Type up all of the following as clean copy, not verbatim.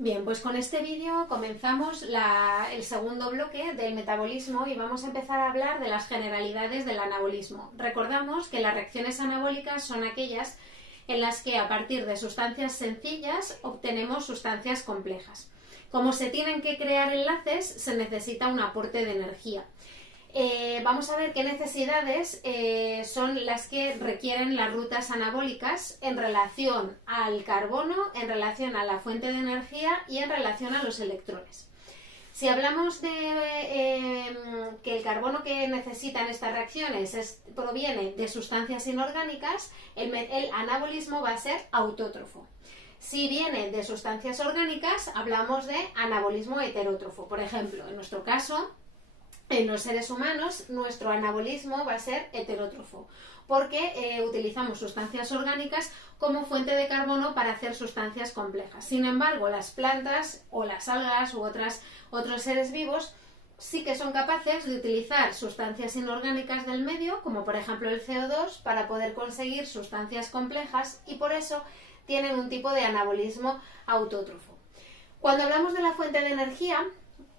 Bien, pues con este vídeo comenzamos el segundo bloque del metabolismo y vamos a empezar a hablar de las generalidades del anabolismo. Recordamos que las reacciones anabólicas son aquellas en las que a partir de sustancias sencillas obtenemos sustancias complejas. Como se tienen que crear enlaces, se necesita un aporte de energía. Vamos a ver qué necesidades son las que requieren las rutas anabólicas en relación al carbono, en relación a la fuente de energía y en relación a los electrones. Si hablamos de que el carbono que necesitan estas reacciones proviene de sustancias inorgánicas, el anabolismo va a ser autótrofo. Si viene de sustancias orgánicas, hablamos de anabolismo heterótrofo. Por ejemplo, en nuestro caso, en los seres humanos, nuestro anabolismo va a ser heterótrofo, porque utilizamos sustancias orgánicas como fuente de carbono para hacer sustancias complejas. Sin embargo, las plantas o las algas u otros seres vivos sí que son capaces de utilizar sustancias inorgánicas del medio, como por ejemplo el CO2, para poder conseguir sustancias complejas y por eso tienen un tipo de anabolismo autótrofo. Cuando hablamos de la fuente de energía,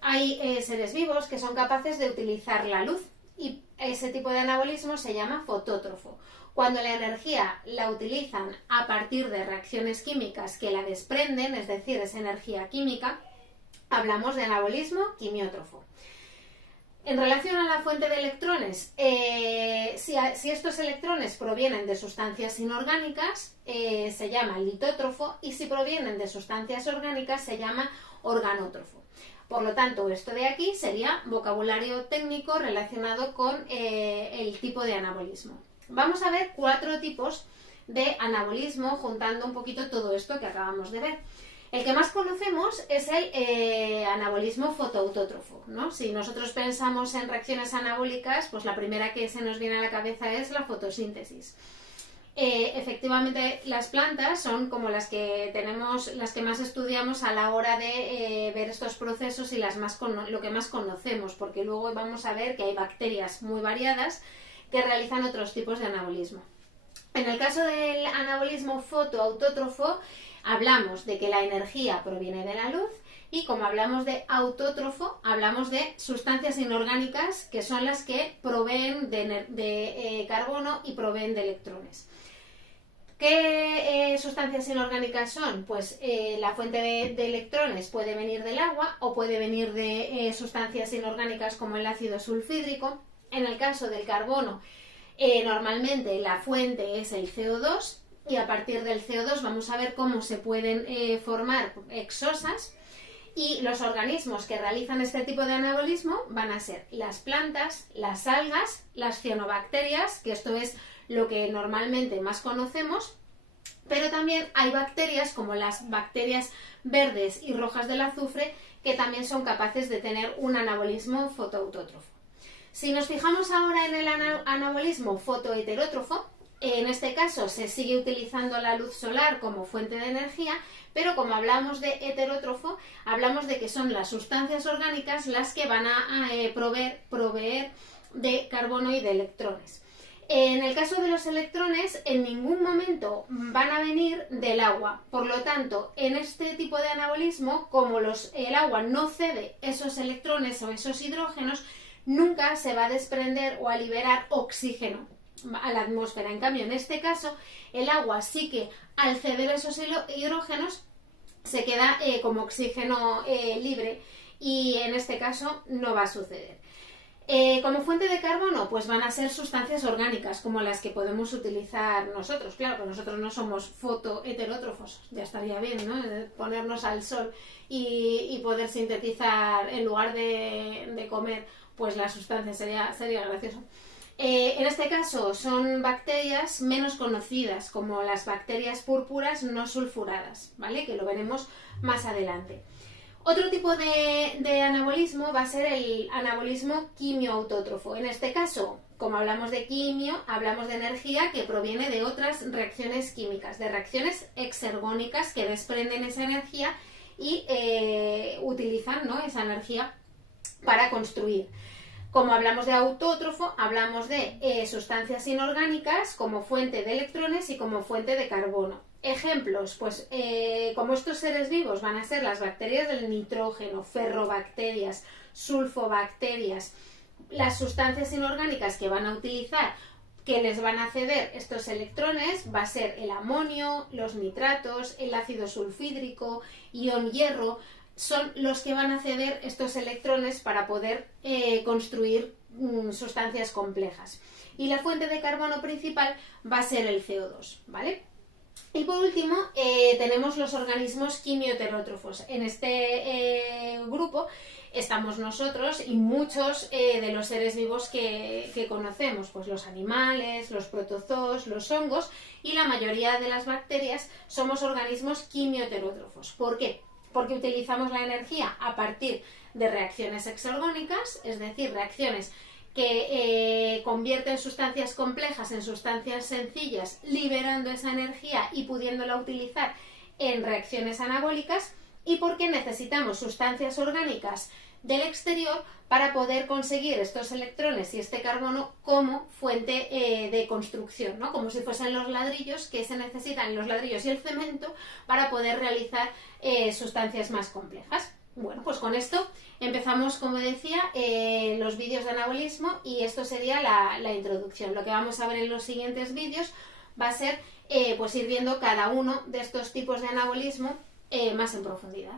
hay seres vivos que son capaces de utilizar la luz y ese tipo de anabolismo se llama fotótrofo. Cuando la energía la utilizan a partir de reacciones químicas que la desprenden, es decir, es energía química, hablamos de anabolismo quimiótrofo. En relación a la fuente de electrones, si estos electrones provienen de sustancias inorgánicas, se llama litótrofo, y si provienen de sustancias orgánicas, se llama organótrofo. Por lo tanto, esto de aquí sería vocabulario técnico relacionado con el tipo de anabolismo. Vamos a ver 4 tipos de anabolismo juntando un poquito todo esto que acabamos de ver. El que más conocemos es el anabolismo fotoautótrofo, ¿no? Si nosotros pensamos en reacciones anabólicas, pues la primera que se nos viene a la cabeza es la fotosíntesis. Efectivamente, las plantas son como las que más estudiamos a la hora de ver estos procesos y lo que más conocemos, porque luego vamos a ver que hay bacterias muy variadas que realizan otros tipos de anabolismo. En el caso del anabolismo fotoautótrofo, hablamos de que la energía proviene de la luz y como hablamos de autótrofo, hablamos de sustancias inorgánicas que son las que proveen de carbono y proveen de electrones. ¿Qué sustancias inorgánicas son? Pues la fuente de electrones puede venir del agua o puede venir de sustancias inorgánicas como el ácido sulfídrico. En el caso del carbono, normalmente la fuente es el CO2 y a partir del CO2 vamos a ver cómo se pueden formar exosas. Y los organismos que realizan este tipo de anabolismo van a ser las plantas, las algas, las cianobacterias, que esto es lo que normalmente más conocemos, pero también hay bacterias como las bacterias verdes y rojas del azufre que también son capaces de tener un anabolismo fotoautótrofo. Si nos fijamos ahora en el anabolismo fotoheterótrofo, en este caso se sigue utilizando la luz solar como fuente de energía, pero como hablamos de heterótrofo, hablamos de que son las sustancias orgánicas las que van a proveer de carbono y de electrones. En el caso de los electrones, en ningún momento van a venir del agua. Por lo tanto, en este tipo de anabolismo, como el agua no cede esos electrones o esos hidrógenos, nunca se va a desprender o a liberar oxígeno a la atmósfera. En cambio, en este caso, el agua sí que al ceder esos hidrógenos se queda como oxígeno libre y en este caso no va a suceder. Como fuente de carbono, pues van a ser sustancias orgánicas como las que podemos utilizar nosotros. Claro, que nosotros no somos fotoheterótrofos, ya estaría bien, ¿no? Ponernos al sol y poder sintetizar en lugar de comer, pues la sustancia sería gracioso. En este caso son bacterias menos conocidas, como las bacterias púrpuras no sulfuradas, ¿vale? Que lo veremos más adelante. Otro tipo de anabolismo va a ser el anabolismo quimioautótrofo. En este caso, como hablamos de quimio, hablamos de energía que proviene de otras reacciones químicas, de reacciones exergónicas que desprenden esa energía y utilizan, ¿no?, esa energía para construir. Como hablamos de autótrofo, hablamos de sustancias inorgánicas como fuente de electrones y como fuente de carbono. Ejemplos, pues como estos seres vivos van a ser las bacterias del nitrógeno, ferrobacterias, sulfobacterias, las sustancias inorgánicas que van a utilizar, que les van a ceder estos electrones, va a ser el amonio, los nitratos, el ácido sulfídrico, ion hierro, son los que van a ceder estos electrones para poder construir sustancias complejas. Y la fuente de carbono principal va a ser el CO2, ¿vale? Y por último, tenemos los organismos quimioheterótrofos. En este grupo estamos nosotros y muchos de los seres vivos que conocemos, pues los animales, los protozoos, los hongos y la mayoría de las bacterias somos organismos quimioheterótrofos. ¿Por qué? Porque utilizamos la energía a partir de reacciones exergónicas, es decir, reacciones que convierten sustancias complejas en sustancias sencillas, liberando esa energía y pudiéndola utilizar en reacciones anabólicas, y porque necesitamos sustancias orgánicas del exterior para poder conseguir estos electrones y este carbono como fuente de construcción, ¿no? Como si fuesen los ladrillos que se necesitan, los ladrillos y el cemento, para poder realizar sustancias más complejas. Bueno, pues con esto empezamos, como decía, los vídeos de anabolismo, y esto sería la introducción. Lo que vamos a ver en los siguientes vídeos va a ser pues ir viendo cada uno de estos tipos de anabolismo más en profundidad.